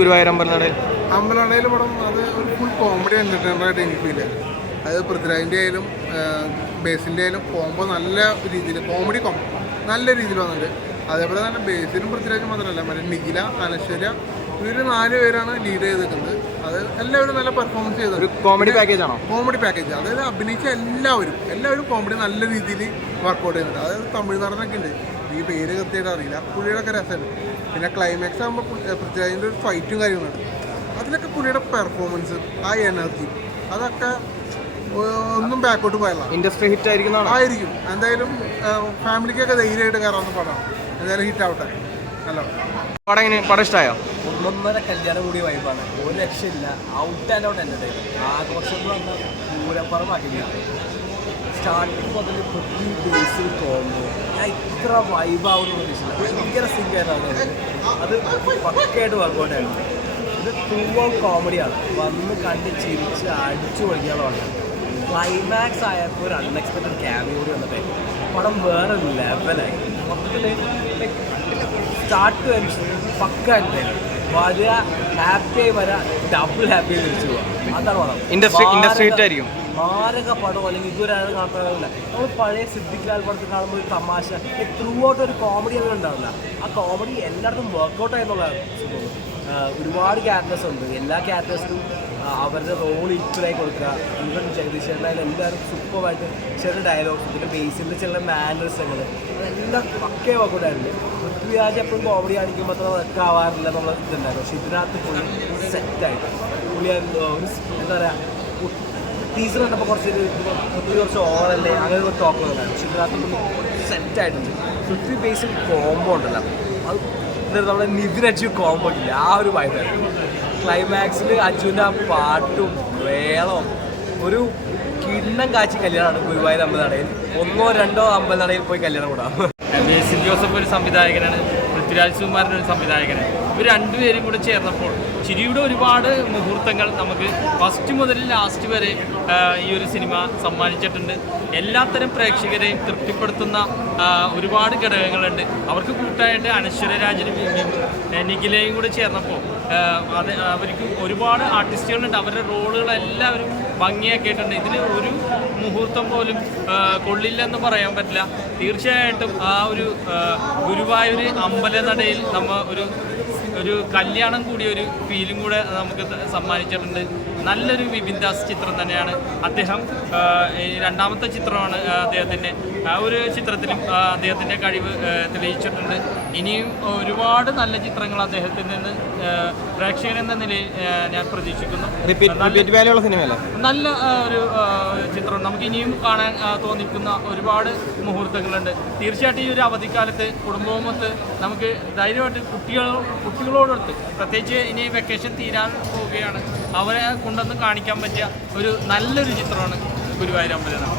ഗുരുവായൂർ അമ്പലനടയിൽ പടം അത് ഒരു ഫുൾ കോമഡി എൻ്റർടൈനറായിട്ട് എനിക്ക് ഫീൽ ചെയ്യും. അത് പൃഥ്വിരാജിൻ്റെ ആയാലും ബേസിൻ്റെ ആയാലും കോംബോ നല്ല രീതിയിൽ കോമഡി നല്ല രീതിയിൽ വന്നിട്ടുണ്ട്. അതേപോലെ തന്നെ ബേസിലും പൃഥ്വിരാജും മാത്രമല്ല, മറ്റേ നിഖില, അനശ്വര, ഇവർ 4 പേരാണ് ലീഡ് ചെയ്തിട്ടുണ്ട്. അത് എല്ലാവരും നല്ല പെർഫോമൻസ് ചെയ്തത്. ഒരു കോമഡി പാക്കേജ് ആണോ? കോമഡി പാക്കേജ്, അതായത് അഭിനയിച്ച എല്ലാവരും കോമഡി നല്ല രീതിയിൽ വർക്കൗട്ട് ചെയ്യുന്നുണ്ട്. അതായത് തമിഴ്നാടിനൊക്കെ ഉണ്ട്, ഈ പേര് കൃത്യമായിട്ട് അറിയില്ല, പുള്ളിയുടെയൊക്കെ രസമുണ്ട്. പിന്നെ ക്ലൈമാക്സ് ആകുമ്പോൾ പൃഥ്വിരാജിൻ്റെ ഒരു ഫൈറ്റും കാര്യങ്ങളുണ്ട്. അതിലൊക്കെ പുള്ളിയുടെ പെർഫോമൻസ്, ആ എനർജി, അതൊക്കെ ഒന്നും ബാക്കോട്ട് പോയല്ല. ഇൻഡസ്ട്രി ഹിറ്റ് ആയിരിക്കും. എന്തായാലും ഫാമിലിക്കൊക്കെ ധൈര്യമായിട്ട് കയറാവുന്ന പടമാണ്. എന്തായാലും ഹിറ്റ് ആവട്ടെ. നല്ല പടം ഇഷ്ടമായോ? ഒന്നൊന്നര കല്യാണം കൂടി വൈബാണ്, ഒരു രക്ഷയില്ല. Out and out entertainment. ആഘോഷം എന്ന് പറഞ്ഞാൽ പൂരപ്പുറമാക്കിയില്ല. സ്റ്റാർട്ടിങ് മുതൽ പൃഥ്വി ബേസിൽ കോമ്പോ ഞാൻ ഇത്ര വൈബാവുന്ന പ്രതീക്ഷിച്ചില്ല. ഭയങ്കര സിംഗായിരുന്നു. അത് പക്കയായിട്ട് വർക്കൗട്ടായിരുന്നു. ഇത് ത്രൂ കോമഡിയാണ്. വന്ന് കണ്ട് ചിരിച്ച് അടിച്ചു പൊളിക്കാനുള്ളതാണ്. ക്ലൈമാക്സ് ആയപ്പോൾ ഒരു അൺഎക്സ്പെക്റ്റഡ് ക്യാമിയോ കൂടി വന്നിട്ട് പടം വേറെ ലെവലായി. മൊത്തത്തിൽ സ്റ്റാർട്ട് ടു എൻഡ് പക്ക വരിക, ഹാപ്പിയായി വരാം, ഡബിൾ ഹാപ്പിയായി തിരിച്ചു പോവാം. അതാണ് പടം. ഇൻഡസ്ട്രി ഹിറ്റ് ആയിരിക്കും. മാരക പടമോ അല്ലെങ്കിൽ ഇതുവരെ കാണാറില്ല. നമ്മൾ പഴയ സിദ്ദിഖ് ലാൽ പടത്തിൽ കാണുമ്പോൾ ഒരു തമാശ, ത്രൂ ഔട്ട് ഒരു കോമഡി അങ്ങനെ ഉണ്ടാവില്ല. ആ കോമഡി എല്ലായിടത്തും വർക്കൗട്ട് ആയെന്നുള്ളതാണ് സംഭവം. ഒരുപാട് ക്യാരക്ടേഴ്സ് ഉണ്ട്. എല്ലാ ക്യാരക്ടേഴ്സിനും അവരുടെ റോൾ ഈക്വലായി കൊടുക്കുക. ഈവൻ ജഗദീഷ് ചേട്ടനായാലും എല്ലാവരും സൂപ്പറായിട്ട് ചില ഡയലോഗ്സ്, പിന്നെ ബേസിൻ്റെ ചില മാനേഴ്സുകൾ, അതെല്ലാം പക്കേ വർക്കൗട്ടായിട്ടുണ്ട്. പൃഥ്വിരാജ് എപ്പോഴും കോമഡി കാണിക്കുമ്പോൾ അത്ര വർക്ക് ആവാറില്ല എന്നുള്ള ഇതുണ്ടായിരുന്നു. പക്ഷേ ഇതിനകത്ത് പുള്ളി സെറ്റായിട്ട് പുള്ളി ഒരു എന്താ പറയുക, ടീച്ചർ കണ്ടപ്പോൾ കുറച്ച് ഓവറല്ലേ അങ്ങനെ ഒരു ടോക്ക് വന്നായിരുന്നു. പക്ഷേ ഇതിനകത്ത് സെറ്റായിട്ടുണ്ട്. പൃഥ്വി ബേസിൽ കോംബോ ഉണ്ടല്ലോ, അത് എന്നിട്ട് നമ്മുടെ നിതിൻ അച്ചു കോംബോ ഇല്ല, ആ ഒരു വൈബായിരുന്നു. ക്ലൈമാക്സിൽ അച്ചുവിൻ്റെ ആ പാട്ടും വേളവും ഒരു കിണ്ണം കാച്ചി കല്യാണമാണ് ഗുരുവായൂർ അമ്പലനടയിൽ. 1 or 2 അമ്പലനടയിൽ പോയി കല്യാണം കൂടാം. ബേസിൽ ജോസഫ് ഒരു സംവിധായകനാണ്, പൃഥ്വിരാജ് സുകുമാരൻ ഒരു സംവിധായകനാണ്. ഇവർ രണ്ടുപേരും കൂടെ ചേർന്നപ്പോൾ ചിരിയുടെ ഒരുപാട് മുഹൂർത്തങ്ങൾ നമുക്ക് ഫസ്റ്റ് മുതൽ ലാസ്റ്റ് വരെ ഈ ഒരു സിനിമ സമ്മാനിച്ചിട്ടുണ്ട്. എല്ലാത്തരം പ്രേക്ഷകരെയും തൃപ്തിപ്പെടുത്തുന്ന ഒരുപാട് ഘടകങ്ങളുണ്ട്. അവർക്ക് കൂട്ടായിട്ട് അനശ്വര രാജനും നിഖിലയും കൂടെ ചേർന്നപ്പോൾ അവർക്ക് ഒരുപാട് ആർട്ടിസ്റ്റുകളുണ്ട്. അവരുടെ റോളുകളെല്ലാവരും ഭംഗിയാക്കിയിട്ടുണ്ട്. ഇതിൽ ഒരു മുഹൂർത്തം പോലും കൊള്ളില്ലെന്ന് പറയാൻ പറ്റില്ല. തീർച്ചയായിട്ടും ആ ഒരു ഗുരുവായൂർ അമ്പലനടയിൽ നമ്മൾ ഒരു കല്യാണം കൂടി ഒരു ഫീലും കൂടെ നമുക്ക് സമ്മാനിച്ചിട്ടുണ്ട്. നല്ലൊരു വിപിൻ ദാസ് ചിത്രം തന്നെയാണ്. അദ്ദേഹം രണ്ടാമത്തെ ചിത്രമാണ് അദ്ദേഹത്തിൻ്റെ. ആ ഒരു ചിത്രത്തിലും അദ്ദേഹത്തിൻ്റെ കഴിവ് തെളിയിച്ചിട്ടുണ്ട്. ഇനിയും ഒരുപാട് നല്ല ചിത്രങ്ങൾ അദ്ദേഹത്തിൽ നിന്ന് പ്രേക്ഷകനെന്ന നിലയിൽ ഞാൻ പ്രതീക്ഷിക്കുന്നു. നല്ല ഒരു ചിത്രം നമുക്ക് ഇനിയും കാണാൻ തോന്നിക്കുന്ന ഒരുപാട് മുഹൂർത്തങ്ങളുണ്ട്. തീർച്ചയായിട്ടും ഈ ഒരു അവധിക്കാലത്ത് കുടുംബവുമൊത്ത് നമുക്ക് ധൈര്യമായിട്ട് കുട്ടികളോടൊത്ത്, പ്രത്യേകിച്ച് ഇനി വെക്കേഷൻ തീരാൻ പോവുകയാണ്, അവരെ കൊണ്ടൊന്ന് കാണിക്കാൻ പറ്റിയ ഒരു നല്ലൊരു ചിത്രമാണ് ഗുരുവായൂർ അമ്പലനട.